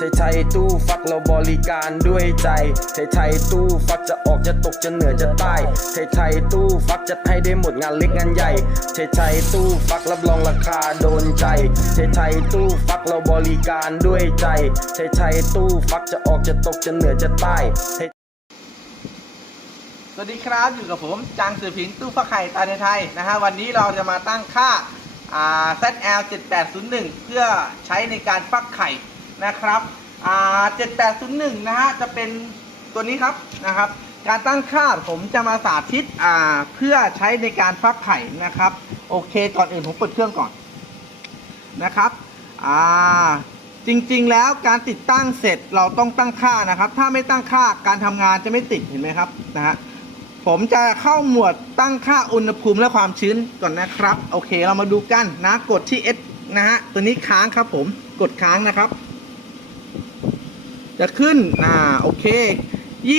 ไทยไทยตู้ฟักเราบริการด้วยใจไทยไทยตู้ฟักจะออกจะตกจะเหนือจะใต้ไทยไทยตู้ฟักจะให้ได้หมดงานเล็กงานใหญ่ไทยไทยตู้ฟักรับรองราคาโดนใจไทยไทยตู้ฟักเราบริการด้วยใจไทยไทยตู้ฟักจะออกจะตกจะเหนือจะใต้สวัสดีครับอยู่กับผมจางสือผิงตู้ฟักไข่ตาในไทยนะฮะวันนี้เราจะมาตั้งค่า ZL 7801 เพื่อใช้ในการฟักไข่ นะครับอ่า7801 นะฮะจะเป็นตัวนี้ครับนะครับ การตั้งค่าผมจะมาสาธิตอ่าเพื่อใช้ในการฟักไข่นะครับ โอเคก่อนอื่นผมเปิดเครื่องก่อนนะครับอ่าจริงๆแล้วการติดตั้งเสร็จเราต้องตั้งค่านะครับ ถ้าไม่ตั้งค่าการทำงานจะไม่ติดเห็นไหมครับนะฮะผมจะเข้าหมวดตั้งค่าอุณหภูมิและความชื้นก่อนนะครับ โอเคเรามาดูกันนะกดที่ S นะฮะตัวนี้ค้างครับผมกดค้างนะครับ จะขึ้นอ่าโอเค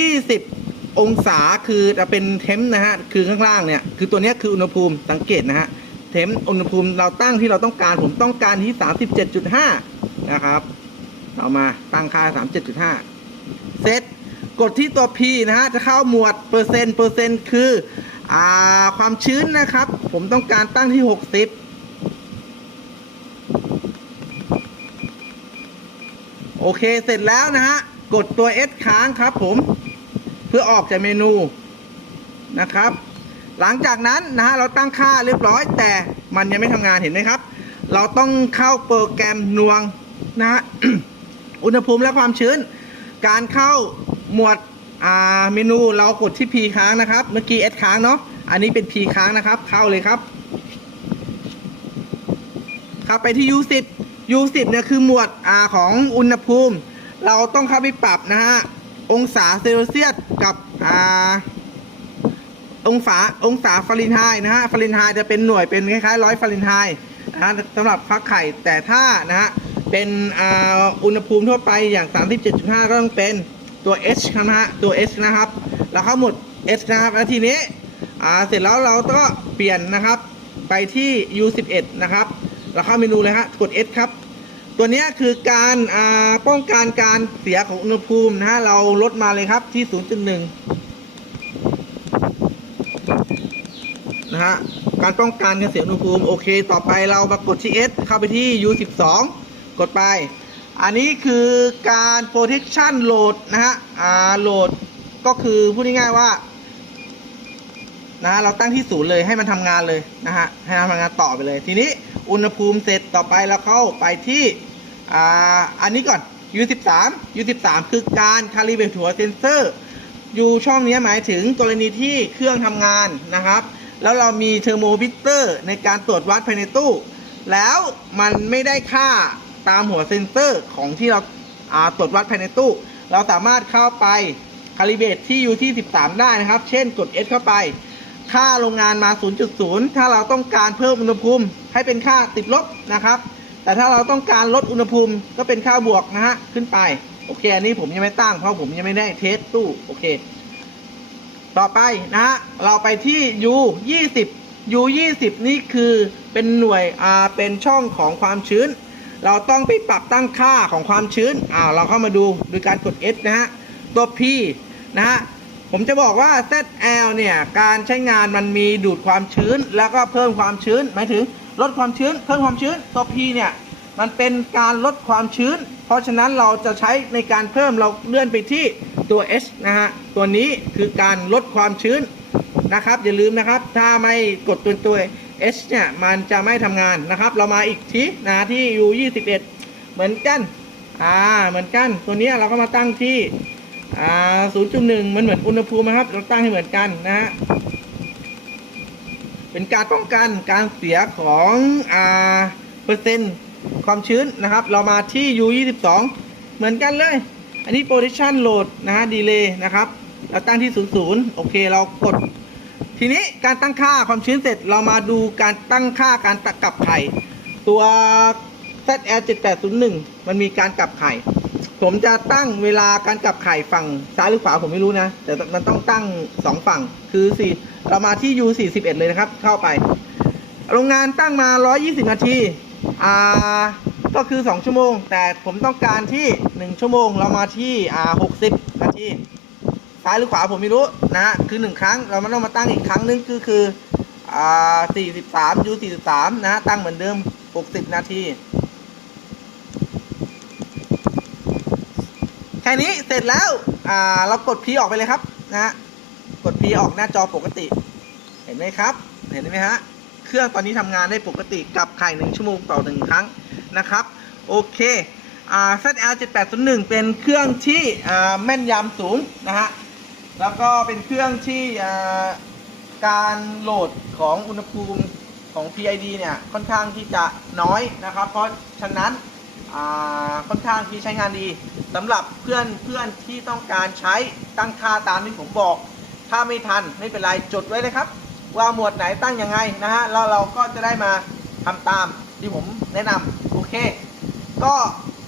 20 องศาคือจะเป็นเทมป์นะฮะคือข้างล่างเนี่ยคือตัวนี้คืออุณหภูมิสังเกตนะฮะเทมป์อุณหภูมิเราตั้งที่เราต้องการผมต้องการที่ 37.5 นะครับ เรามาตั้งค่า 37.5 เซตกดที่ตัว P นะฮะ จะเข้าหมวดเปอร์เซ็นต์เปอร์เซ็นต์คือ อ่า ความชื้นนะครับ ผมต้องการตั้งที่ 60 โอเคเสร็จแล้วนะฮะ กดตัว S ค้างครับผม เพื่อออกจากเมนูนะครับ หลังจากนั้นนะฮะเราตั้งค่าเรียบร้อย แต่มันยังไม่ทำงานเห็นไหมครับ เราต้องเข้าโปรแกรมนวงนะฮะอุณหภูมิและความชื้น การเข้าหมวดอ่าเมนูเรากดที่ P ค้างนะครับ เมื่อกี้ S ค้างเนาะอันนี้เป็น P ค้างนะครับ เข้าเลยครับ เข้าไปที่ U10 U10 เนี่ยคือหมวดอ่าของอุณหภูมิ เราต้องเข้าไปปรับนะฮะ องศาเซลเซียสกับอ่าองศาองศาฟาเรนไฮต์นะฮะฟาเรนไฮต์จะเป็นหน่วยเป็นคล้ายๆร้อยฟาเรนไฮต์นะฮะสำหรับฟักไข่แต่ถ้านะฮะเป็นอ,อุณหภูมิทั่วไปอย่าง 37.5 ก็ต้องเป็นตัว H นะฮะตัว H นะครับแล้วเข้าหมด H นะครับแล้วทีนี้เสร็จแล้วเราก็เปลี่ยนนะครับไปที่ U11 นะครับ เราเข้าเมนูเลยฮะกด S ครับ ตัวนี้คือการป้องกันการเสียของอุณหภูมินะฮะเราลดมาเลยครับที่ 0.1 นะฮะการป้องกันการเสียอุณหภูมิโอเค ต่อไปเรามากดที่ S เข้าไปที่ U12 กดไป อันนี้คือการ protection load นะฮะอ่าโหลดก็คือพูดง่ายๆว่านะฮะเราตั้งที่ศูนย์เลยให้มันทำงานเลยนะฮะให้มันทำงานต่อไปเลยทีนี้ อุณหภูมิเสร็จต่อไปเราเข้าไปที่อ่าอันนี้ก่อน U13 U13 คือการ calibrate หัวเซนเซอร์อยู่ช่องนี้หมายถึงกรณีที่เครื่องทำงานนะครับ แล้วเรามีเทอร์โมมิเตอร์ในการตรวจวัดภายในตู้ แล้วมันไม่ได้ค่าตามหัวเซนเซอร์ของที่เราอ่าตรวจวัดภายในตู้ เราสามารถเข้าไปคาลิเบตที่อยู่ที่ 13 ได้นะครับ เช่นกด S เข้าไป ค่าโรงงานมา 0.0 ถ้าเราต้องการเพิ่มอุณหภูมิให้เป็นค่าติดลบนะครับ แต่ถ้าเราต้องการลดอุณหภูมิก็เป็นค่าบวกนะฮะขึ้นไป โอเค อันนี้ผมยังไม่ตั้งเพราะผมยังไม่ได้เทสตู้ โอเค ต่อไปนะฮะเราไปที่ U 20 U 20นี่คือเป็นหน่วยอ่าเป็นช่องของความชื้น เราต้องไปปรับตั้งค่าของความชื้นอ่าเราเข้ามาดูโดยการกด S นะฮะตัว P นะฮะ ผมจะบอกว่า ZL เนี่ย การใช้งานมันมีดูดความชื้น แล้วก็เพิ่มความชื้นหมายถึงลดความชื้น เพิ่มความชื้นตัว P เนี่ยมันเป็นการลดความชื้น เพราะฉะนั้นเราจะใช้ในการเพิ่มเราเลื่อนไปที่ตัว H นะฮะ ตัวนี้คือการลดความชื้นนะครับ อย่าลืมนะครับ ถ้าไม่กดตัวตัว H เนี่ย มันจะไม่ทำงานนะครับ เรามาอีกทีนะที่ U 21 เหมือนกัน อ่า เหมือนกัน ตัวนี้เราก็มาตั้งที่ อ่า0.1มันเหมือนอุณหภูมินะครับ เราตั้งให้เหมือนกันนะฮะเป็นการป้องกันการเสียของอ่าเปอร์เซ็นต์ความชื้นนะครับ เรามาที่ U22 เหมือนกันเลย อันนี้ position load นะฮะ delay นะครับ เราตั้งที่ 00 โอเค เรากด ทีนี้การตั้งค่าความชื้นเสร็จ เรามาดูการตั้งค่าการกลับไข่ ตัว ZL 7801 มันมีการกลับไข่ ผมจะตั้งเวลาการกลับไข่ฝั่งซ้ายหรือขวาผมไม่รู้นะ แต่มันต้องตั้งสองฝั่งคือสี่เรามาที่ U 41เลยนะครับ เข้าไป โรงงานตั้งมา 120 นาทีอ่าก็คือ 2 ชั่วโมง แต่ผมต้องการที่ 1 ชั่วโมงเรามาที่อ่า60 นาทีซ้ายหรือขวาผมไม่รู้นะฮะคือ 1 ครั้งเราไม่ต้องมาตั้งอีกครั้งนึงคือคืออ่า43 U 43นะฮะตั้งเหมือนเดิม 60 นาที แค่นี้เสร็จแล้วอ่าเรากด P ออกไปเลยครับนะกด P ออกหน้าจอปกติ เห็นไหมครับ เห็นไหมฮะเครื่องตอนนี้ทำงานได้ปกติกับไข่หนึ่งชั่วโมงต่อหนึ่งครั้งนะครับ โอเคอ่า ZL 7801เป็นเครื่องที่แม่นยำสูงนะฮะแล้วก็เป็นเครื่องที่การโหลดของอุณหภูมิของ PID เนี่ยค่อนข้างที่จะน้อยนะครับ เพราะฉะนั้นค่อนข้างที่ใช้งานดี สำหรับเพื่อนเพื่อนที่ต้องการใช้ตั้งค่าตามที่ผมบอก ถ้าไม่ทันไม่เป็นไรจดไว้เลยครับ ว่าหมวดไหนตั้งยังไงนะฮะแล้วเราก็จะได้มาทำตามที่ผมแนะนำโอเค ก็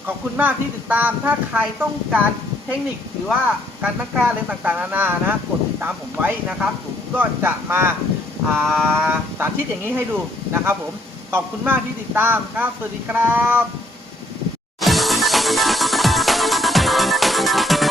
ขอบคุณมากที่ติดตาม ถ้าใครต้องการเทคนิคหรือว่าการตั้งค่าอะไรต่างๆนานานะกดติดตามผมไว้นะครับ ผมก็จะมาาสาธิตอย่างนี้ให้ดูนะครับผมขอบคุณมากที่ติดตามครับ สวัสดีครับ Thank you.